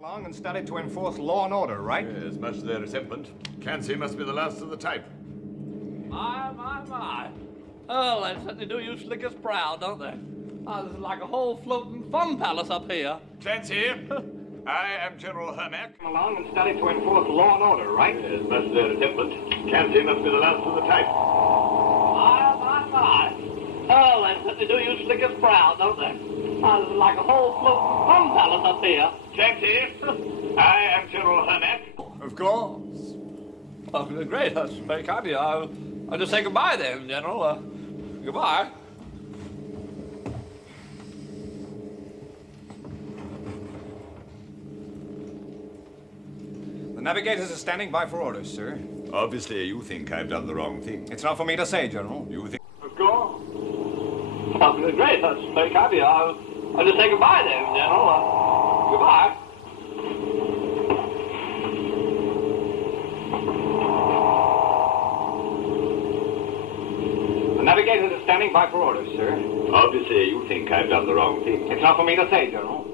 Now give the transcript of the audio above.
Long and studied to enforce law and order, right? Yes, much to their resentment. Clancy must be the last of the type. My. Oh, they certainly do you slickers proud, don't they? Oh, this is like a whole floating fun palace up here. Clancy, I am General Hermack. Come along and studied to enforce law and order, right? Yes, much to their resentment. Clancy must be the last of the type. My. Oh, they certainly do you slickers proud, don't they? Oh, this is like a whole floating fun palace up here. Clancy, I am General Hermack. Of course. Oh, great. That's very kind of you. I'll just say goodbye then, General. Goodbye. The navigators are standing by for orders, sir. Obviously, you think I've done the wrong thing. It's not for me to say, General. You think... Of course. Oh, great. That's very kind of you. I'll just say goodbye then, General. Goodbye. The navigators are standing by for orders, sir. Obviously, you think I've done the wrong thing. It's not for me to say, General.